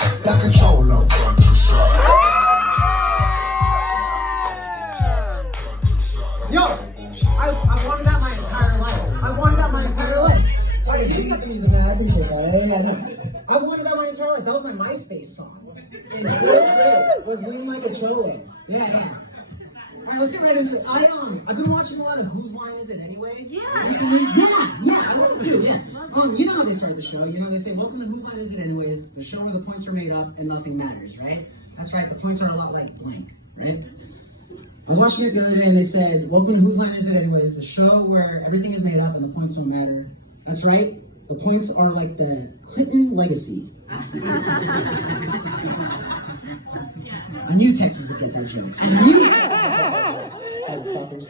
that controller. Yo, I wanted that my entire life. I wanted that my entire life. Like, you fucking using that. I appreciate that. Yeah, no. I wanted that my entire life. That was my MySpace song. In fourth grade was Lean Like a Cholo. Yeah. Alright, let's get right into it. I've been watching a lot of Whose Line Is It Anyway? Yeah. Recently? Yeah, I want to too, yeah. You know how they start the show. You know, they say, welcome to Whose Line Is It Anyways, the show where the points are made up and nothing matters, right? That's right, the points are a lot like blank, right? I was watching it the other day and they said, welcome to Whose Line Is It Anyways, the show where everything is made up and the points don't matter. That's right, the points are like the Clinton legacy. I knew Texas would get that joke. I knew Texas would get that joke. Motherfuckers.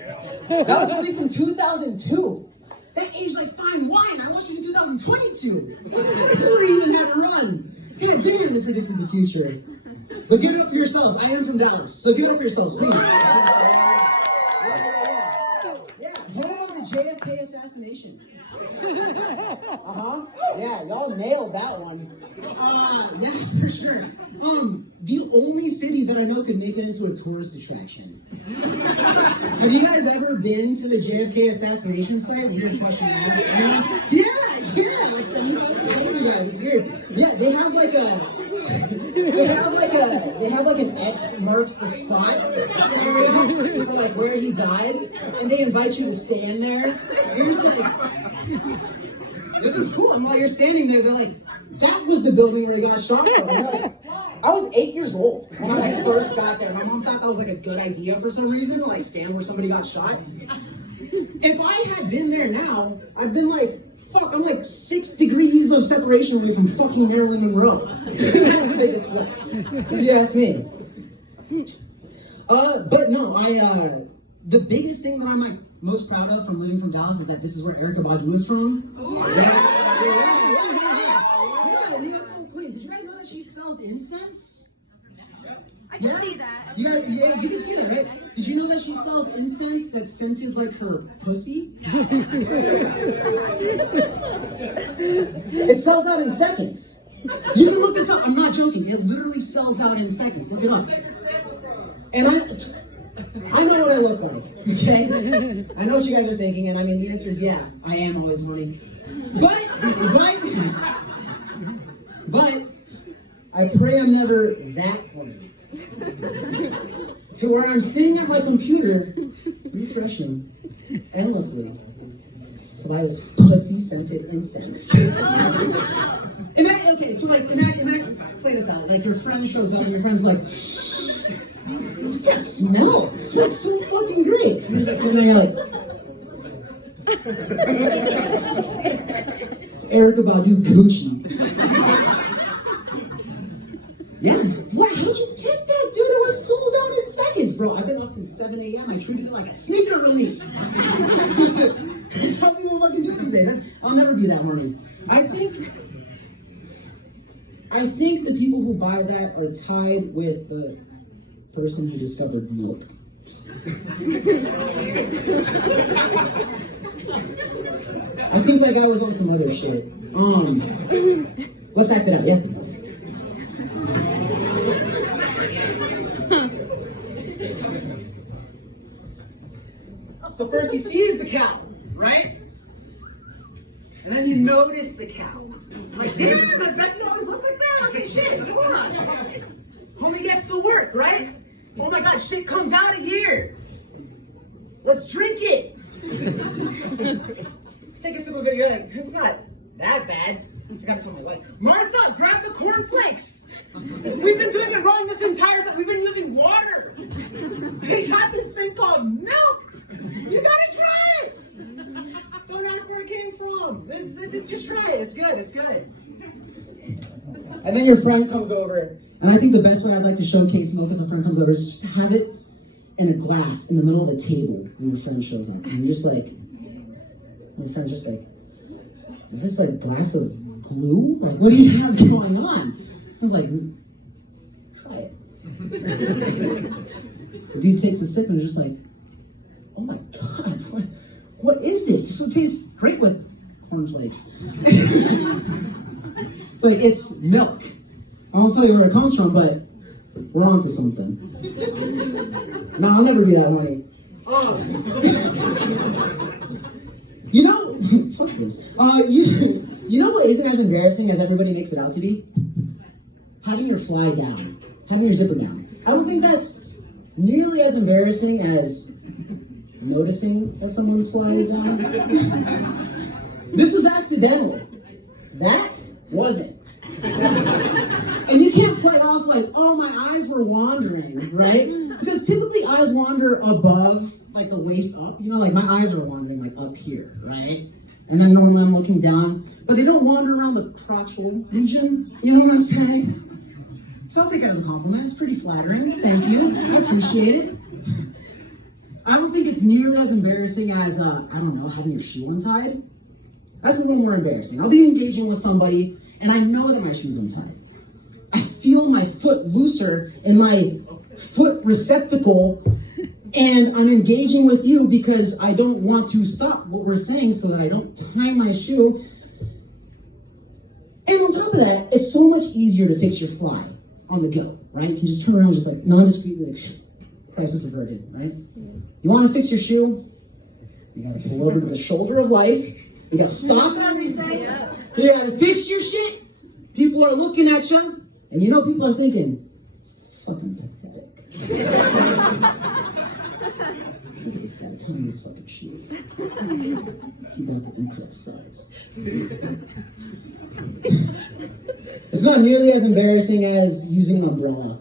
That was released in 2002. That aged like fine wine. I watched it in 2022. It wasn't before he even had a run. God damn, they predicted the future. But give it up for yourselves. I am from Dallas, so give it up for yourselves, please. Yeah. Home of the JFK assassination. Yeah, y'all nailed that one. Yeah, for sure. The only city that I know could make it into a tourist attraction. Have you guys ever been to the JFK assassination site? Weird question to ask. Yeah, like 75% of you guys. It's weird. Yeah, they have like an X marks the spot area for like where he died, and they invite you to stand there. You're just like, this is cool. And while you're standing there, they're like, that was the building where he got shot from. Like, I was 8 years old when I first got there. My mom thought that was like a good idea for some reason, to like stand where somebody got shot. If I had been there now, I'd been like, fuck, I'm like 6 degrees of separation away from fucking Marilyn Monroe. That's the biggest flex, if you ask me. But no, the biggest thing that I'm like most proud of from living from Dallas is that this is where Erykah Badu is from. Did you guys know that she sells incense? I can see that. You can see that, right? Did you know that she sells incense that's scented like her pussy? It sells out in seconds. You can look this up. I'm not joking. It literally sells out in seconds. Look it up. And I know what I look like, okay? I know what you guys are thinking, and I mean, the answer is yeah, I am always horny. But I pray I'm never that horny. To where I'm sitting at my computer, refreshing endlessly to buy this pussy-scented incense. Imagine, play this out. Like your friend shows up and your friend's like, what's that smell? It smells so fucking great. And you're like sitting there like, it's Erykah Badu Gucci. Yeah, he's like, wow, how'd you get that, dude? It was sold out in seconds, bro. I've been up since 7 a.m. I treated it like a sneaker release. That's how people fucking do it these days. I'll never be that horny. I think the people who buy that are tied with the person who discovered milk. I think that guy was on some other shit. Let's act it out, yeah? So first he sees the cow, right? And then you notice the cow. I'm like, damn, does Bessie always look like that? Okay, shit, hold on. Homie gets to work, right? Oh my god, shit comes out of here. Let's drink it. Take a sip of it, you're like, it's not that bad. I gotta tell my wife, Martha, grab the cornflakes. We've been doing it wrong this entire time. We've been using water. They got this thing called milk. You gotta try it. Don't ask where it came from. Just try it. It's good. It's good. And then your friend comes over, and I think the best way I'd like to showcase milk if a friend comes over is just to have it in a glass in the middle of the table when your friend shows up. And you're just like, my friend's just like, is this a glass of glue? Like, what do you have going on? I was like, try it. The dude takes a sip and is just like, oh my god, what is this? This one tastes great with cornflakes. It's like, it's milk. I won't tell you where it comes from, but we're on to something. No, I'll never be that horny. You know, fuck this. You know what isn't as embarrassing as everybody makes it out to be? Having your fly down, having your zipper down. I don't think that's nearly as embarrassing as noticing that someone's fly is down. This was accidental. That wasn't. And you can't play off like, oh, my eyes were wandering, right? Because typically eyes wander above, like the waist up. You know, like my eyes are wandering like up here, right? And then normally I'm looking down, but they don't wander around the crotchal region. You know what I'm saying? So I'll take that as a compliment. It's pretty flattering. Thank you. I appreciate it. I don't think it's nearly as embarrassing as, I don't know, having your shoe untied. That's a little more embarrassing. I'll be engaging with somebody, and I know that my shoe's untied. I feel my foot looser in my foot receptacle, and I'm engaging with you because I don't want to stop what we're saying so that I don't tie my shoe. And on top of that, it's so much easier to fix your fly on the go, right? You can just turn around just like non-discreetly, like, crisis averted, right? You want to fix your shoe? You got to pull over to the shoulder of life. You got to stop everything. You got to fix your shit. People are looking at you, and you know people are thinking, fucking pathetic. Look at this guy tying his fucking shoes. He bought the incorrect size. It's not nearly as embarrassing as using an umbrella.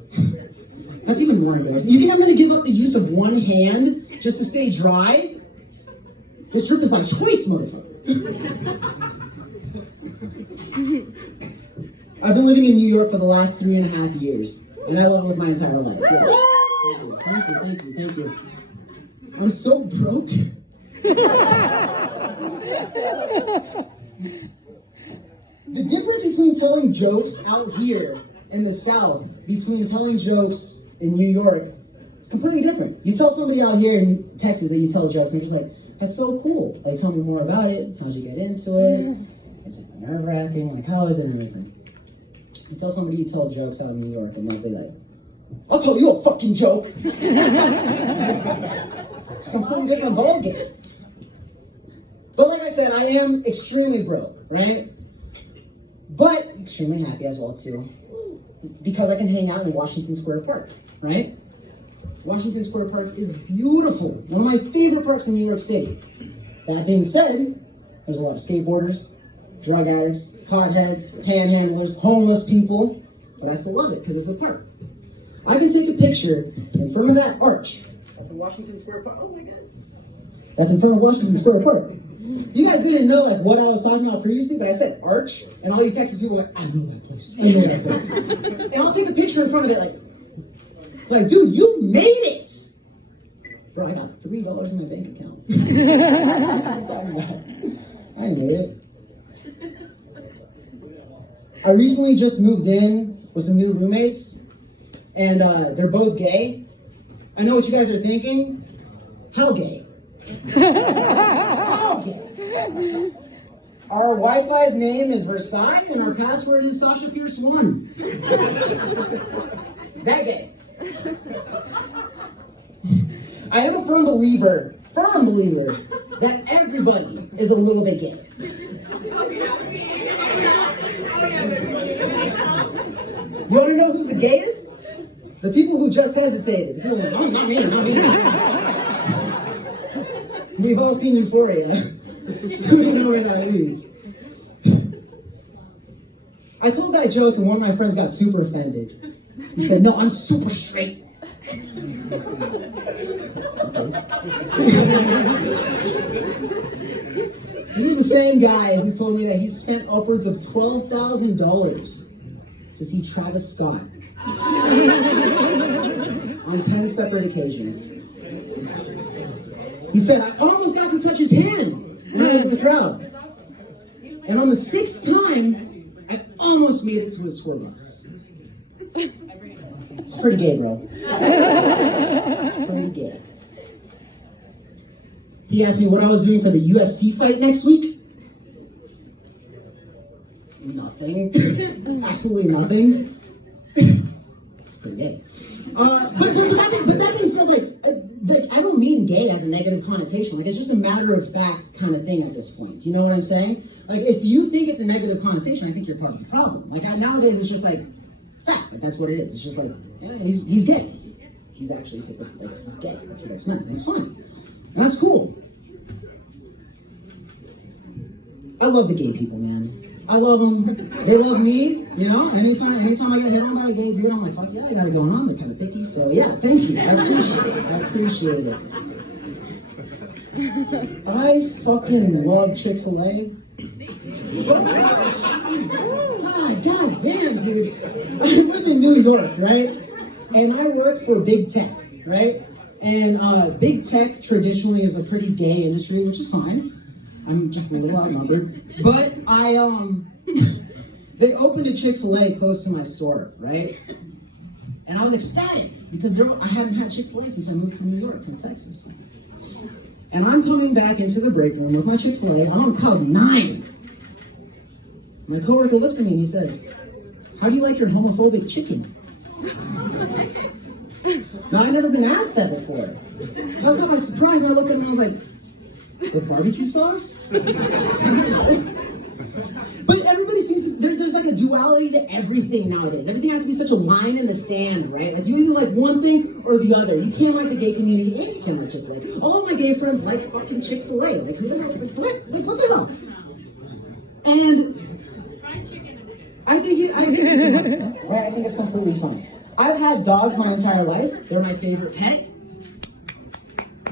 That's even more embarrassing. You think I'm going to give up the use of one hand just to stay dry? This trip is my choice, motherfucker. I've been living in New York for the last 3.5 years, and I love it with my entire life. Yeah. Thank you. I'm so broke. The difference between telling jokes out here in the South, between telling jokes in New York, it's completely different. You tell somebody out here in Texas that you tell jokes, and they're just like, that's so cool. Like, tell me more about it. How'd you get into it? It's like nerve-wracking. Like, how is it and everything? You tell somebody you tell jokes out in New York, and they'll be like, I'll tell you a fucking joke. It's a completely different ballgame. But like I said, I am extremely broke, right? But extremely happy as well, too. Because I can hang out in Washington Square Park, right? Washington Square Park is beautiful. One of my favorite parks in New York City. That being said, there's a lot of skateboarders, drug addicts, hotheads, panhandlers, homeless people. But I still love it because it's a park. I can take a picture in front of that arch. That's in Washington Square Park. Oh my God. That's in front of Washington Square Park. You guys didn't know like what I was talking about previously, but I said arch, and all these Texas people were like, I know that place. And I'll take a picture in front of it like, dude, you made it! Bro, I got $3 in my bank account. What are you talking about? I made it. I recently just moved in with some new roommates, and they're both gay. I know what you guys are thinking. How gay? How gay? Our Wi-Fi's name is Versailles, and our password is Sasha Fierce 1. That gay. I am a firm believer that everybody is a little bit gay. You want to know who's the gayest? The people who just hesitated. The people who went, oh, not me. We've all seen Euphoria. We don't know where that leads. I told that joke and one of my friends got super offended. He said, no, I'm super straight. Okay. This is the same guy who told me that he spent upwards of $12,000 to see Travis Scott on 10 separate occasions. He said, I almost got to touch his hand when I was in the crowd. And on the 6th time, I almost made it to his tour bus. It's pretty gay, bro. It's pretty gay. He asked me what I was doing for the UFC fight next week. Nothing. Absolutely nothing. It's pretty gay. But that being said, I don't mean gay as a negative connotation. Like, it's just a matter of fact kind of thing at this point. Do you know what I'm saying? Like, if you think it's a negative connotation, I think you're part of the problem. Like, nowadays, it's just like, fact. Like, that's what it is. It's just like, yeah, he's gay. He's actually he's gay. Like, he likes men. That's fine. And that's cool. I love the gay people, man. I love them. They love me, you know? Anytime I get hit on by a gay dude, I'm like, fuck yeah, I got it going on. They're kind of picky. So yeah, thank you. I appreciate it. I fucking love Chick-fil-A so much. Ah, god damn, dude. I live in New York, right? And I work for big tech, right? And big tech traditionally is a pretty gay industry, which is fine. I'm just a little outnumbered. But they opened a Chick-fil-A close to my store, right? And I was ecstatic because I hadn't had Chick-fil-A since I moved to New York from Texas. And I'm coming back into the break room with my Chick-fil-A. I'm on cloud 9. My coworker looks at me and he says, "How do you like your homophobic chicken?" Now, I've never been asked that before. I got my surprise and I looked at him and I was like, "With barbecue sauce?" But everybody seems to, there's like a duality to everything nowadays. Everything has to be such a line in the sand, right? Like, you either like one thing or the other. You can't like the gay community and you can't like Chick-fil-A. All of my gay friends like fucking Chick-fil-A. Like, who the hell? Like, what the hell? And I think it's completely fine. I've had dogs my entire life. They're my favorite pet.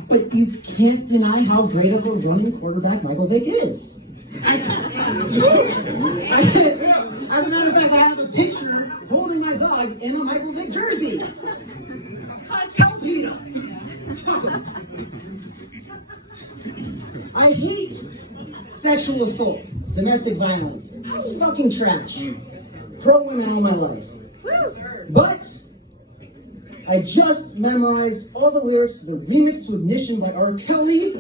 But you can't deny how great of a running quarterback Michael Vick is. As a matter of fact, I have a picture holding my dog in a Michael Vick jersey. Tell Peter. I hate sexual assault, domestic violence. It's fucking trash. Pro women all my life. But I just memorized all the lyrics to the remix to Ignition by R. Kelly.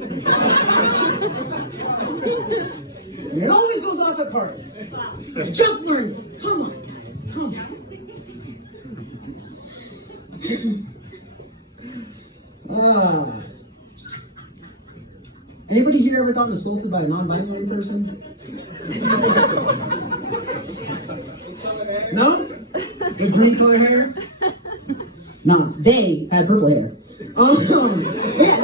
And it always goes off at parties. I just learned it. Come on, guys. Come on. Anybody here ever gotten assaulted by a non-binary person? No? With green color hair? No, they had purple hair. Yeah,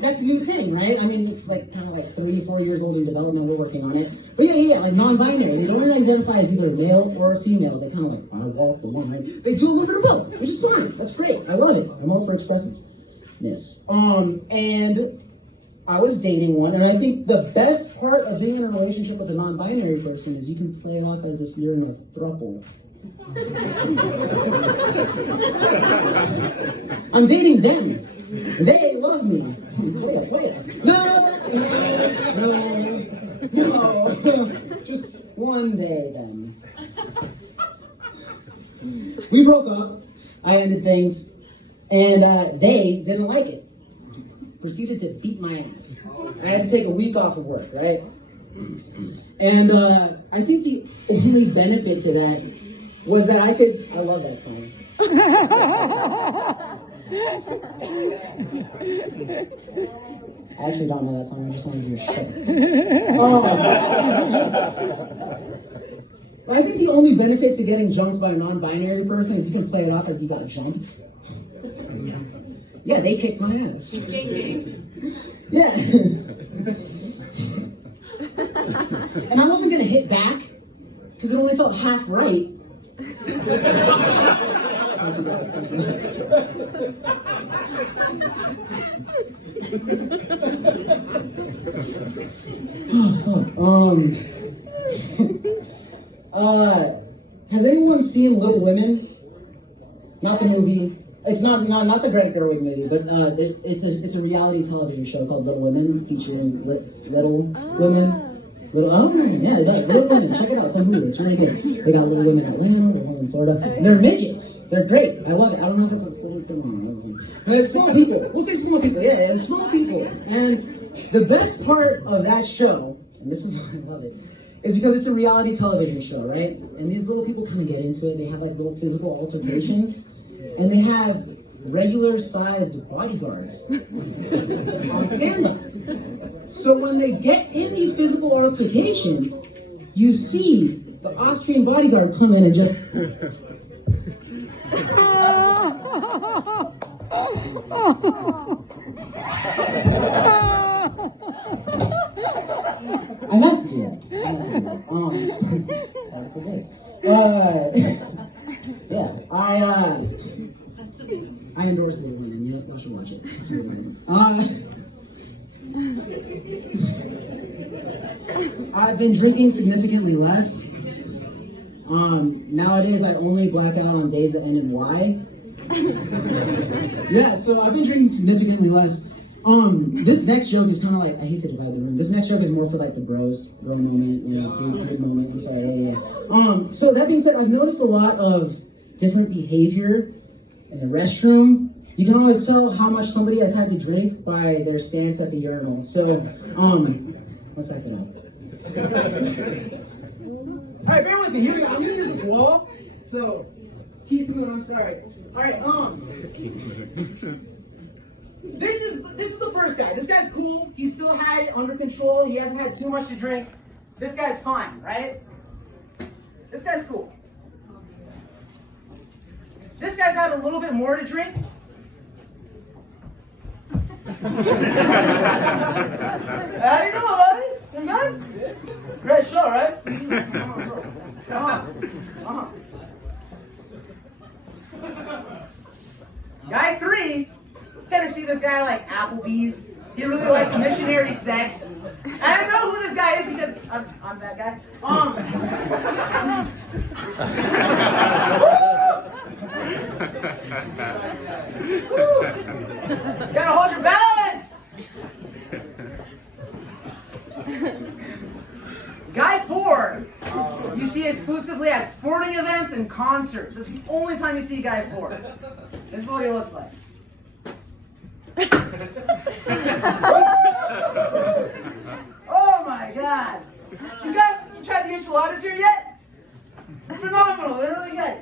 that's a new thing, right? I mean, it's like kind of like 3-4 years old in development. We're working on it. But yeah, like non-binary. They don't identify as either a male or a female. They're kind of like, I walk the line. They do a little bit of both, which is fine. That's great. I love it. I'm all for expressiveness. And I was dating one, and I think the best part of being in a relationship with a non-binary person is you can play it off as if you're in a throuple. I'm dating them. They love me. Play it. No. Just one day then. We broke up. I ended things. And they didn't like it. Proceeded to beat my ass. I had to take a week off of work, right? And I think the only benefit to that was that I love that song. I actually don't know that song, I just want to do a shit. I think the only benefit to getting jumped by a non-binary person is you can play it off as you got jumped. Yeah, they kicked my ass. Yeah. And I wasn't gonna hit back, because it only felt half right. Has anyone seen Little Women? Not the movie. It's not the Greta Gerwig movie, but it's a reality television show called Little Women, featuring little women. Little Women. Check it out. It's on Hulu. It's really good. They got Little Women in Atlanta, Little Women in Florida. And they're midgets. They're great. I love it. I don't know if it's a it's small people. We'll say small people. Yeah, it's small people. And the best part of that show, and this is why I love it, is because it's a reality television show, right? And these little people kind of get into it. They have like little physical altercations, and they have regular-sized bodyguards on standby. So when they get in these physical altercations, you see the Austrian bodyguard come in and just... I meant to do it. Yeah, I endorse Little Women. You should watch it. It's really good. I've been drinking significantly less. Nowadays, I only black out on days that end in Y. Yeah, so I've been drinking significantly less. This next joke is kind of like, I hate to divide the room. This next joke is more for like the bro moment, dude moment. I'm sorry, yeah. So that being said, I've noticed a lot of different behavior in the restroom. You can always tell how much somebody has had to drink by their stance at the urinal. So, let's act it out. All right, bear with me. Here we go. I'm gonna use this wall. So, keep moving. I'm sorry. All right. This is the first guy. This guy's cool. He still had it under control. He hasn't had too much to drink. This guy's fine, right? This guy's cool. This guy's had a little bit more to drink. How you doing, buddy? You good? Great show, right? Come on. Guy 3. Tend to see this guy like Applebee's. He really likes missionary sex. I don't know who this guy is because I'm that guy. You gotta hold your balance. Guy 4, you see exclusively at sporting events and concerts. This is the only time you see Guy 4. This is what he looks like. Oh my God! You tried the enchiladas here yet? Phenomenal! They're really good.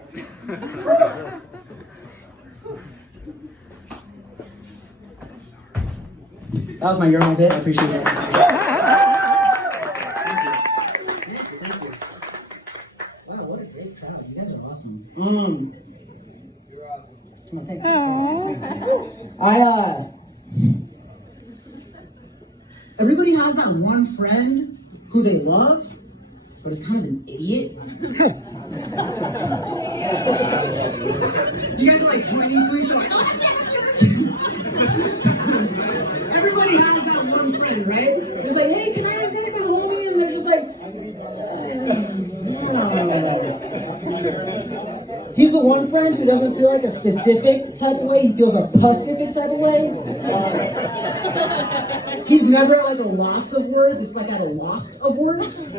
That was my urinal bit. I appreciate it. Thank you. Wow, what a great crowd! You guys are awesome. You're awesome. Come on, thank you. Everybody has that one friend who they love, but is kind of an idiot. You guys are like pointing to each other, like, oh, that's good. Everybody has that one friend, right? It's like, hey, can I invite my homie? And they're just like, he's the one friend who doesn't feel like a specific type of way. He feels a pacific type of way. He's never at like a loss of words. It's like at a loss of words.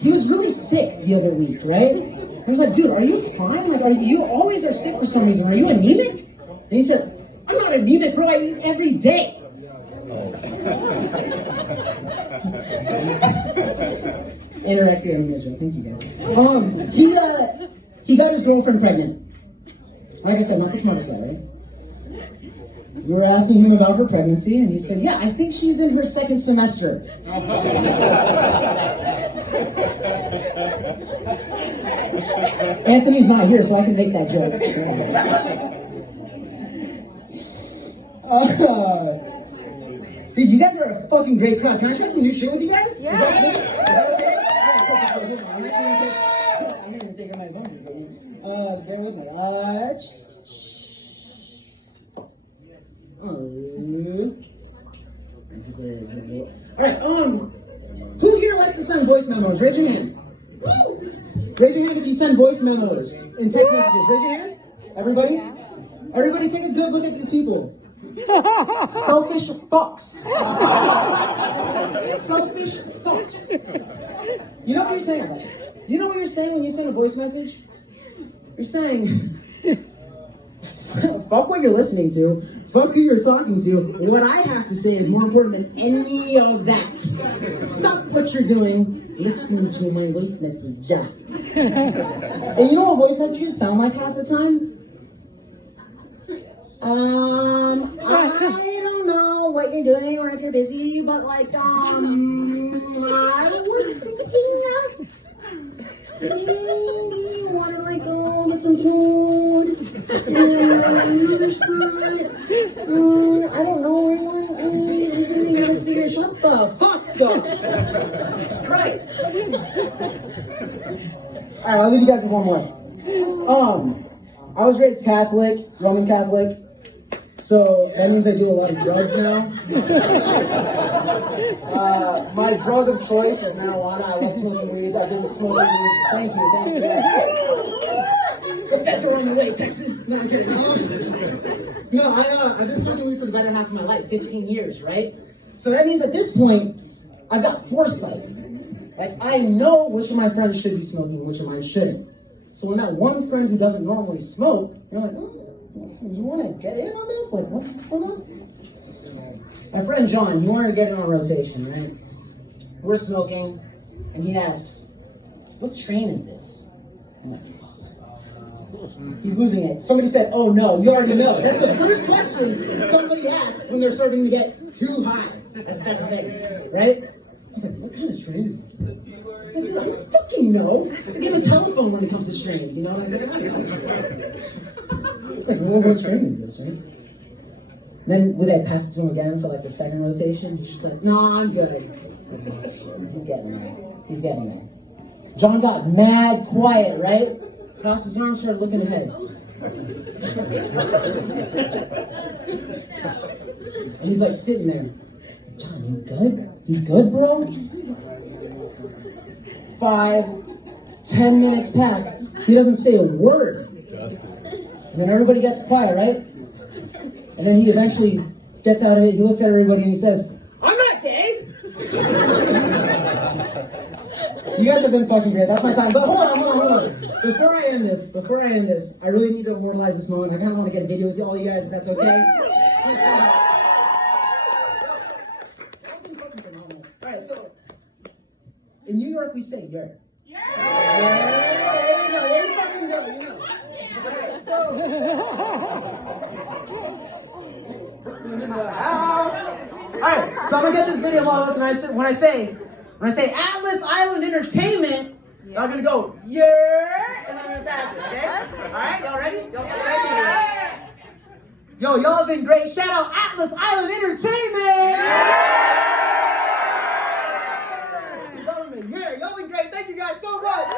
He was really sick the other week, right? I was like, dude, are you fine? Like, you always are sick for some reason? Are you anemic? And he said, I'm not anemic, bro. I eat every day. Anorexia anemia joke. Thank you guys. He got his girlfriend pregnant. Like I said, not the smartest guy, right? We were asking him about her pregnancy, and he said, yeah, I think she's in her second semester. Anthony's not here, so I can make that joke. Dude, you guys are a fucking great crowd. Can I try some new shit with you guys? Yeah. Is that cool? Is that okay? Alright, cool. I'm not even taking my phone. Bear with me. Alright, who here likes to send voice memos? Raise your hand. Woo! Raise your hand if you send voice memos and text messages. Raise your hand. Everybody? Everybody take a good look at these people. Selfish fucks. Selfish fucks. You know what you're saying about it? Do you know what you're saying when you send a voice message? You're saying, fuck what you're listening to. Fuck who you're talking to. What I have to say is more important than any of that. Stop what you're doing. Listen to my voice message. And you know what voice messages sound like half the time? I don't know what you're doing or if you're busy, but like, I was thinking, maybe you want to like go get some food. Another spot. I don't know where you want to eat. We gotta figure. Shut the fuck up. Christ. All right, I'll leave you guys with one more. I was raised Catholic, Roman Catholic. So that means I do a lot of drugs now. My drug of choice is marijuana. I love smoking weed. I've been smoking weed. Thank you. The feds are on the way, Texas. No, I'm kidding. I've been smoking weed for the better half of my life, 15 years, right? So that means at this point, I've got foresight. Like, I know which of my friends should be smoking, which of mine shouldn't. So when that one friend who doesn't normally smoke, you're like, you want to get in on this? Like, what's going on? My friend John, he wanted to get in on rotation, right? We're smoking, and he asks, what strain is this? I'm like, fuck. He's losing it. Somebody said, oh no, you already know. That's the first question somebody asks when they're starting to get too high. That's a thing, right? He's like, what kind of strain is this? Like, dude, I don't fucking know. It's like, give a telephone when it comes to strains, you know what I'm saying? It's like, well, what strain is this, right? Then would I pass it to him again for like the second rotation? He's just like, no, I'm good. He's getting there. John got mad quiet, right? Crossed his arms, started looking ahead. And he's like sitting there. John, you good? You good, bro? 5, 10 minutes pass. He doesn't say a word. And then everybody gets quiet, right? And then he eventually gets out of it. He looks at everybody and he says, I'm not gay. You guys have been fucking great. That's my time. But hold on. Before I end this, I really need to immortalize this moment. I kind of want to get a video with all you guys, if that's okay. All right, so in New York we say "yer." Yeah. There you go. There you fucking go. You know. All right, so in the house. All right, so I'm gonna get this video of all of us, and when I say Atlas Island Entertainment, y'all gonna go "yeah," and then I'm gonna pass it. Okay? All right, y'all ready? Y'all ready? Yo, y'all have been great. Shout out Atlas Island Entertainment. Yeah, y'all been great. Thank you guys so much.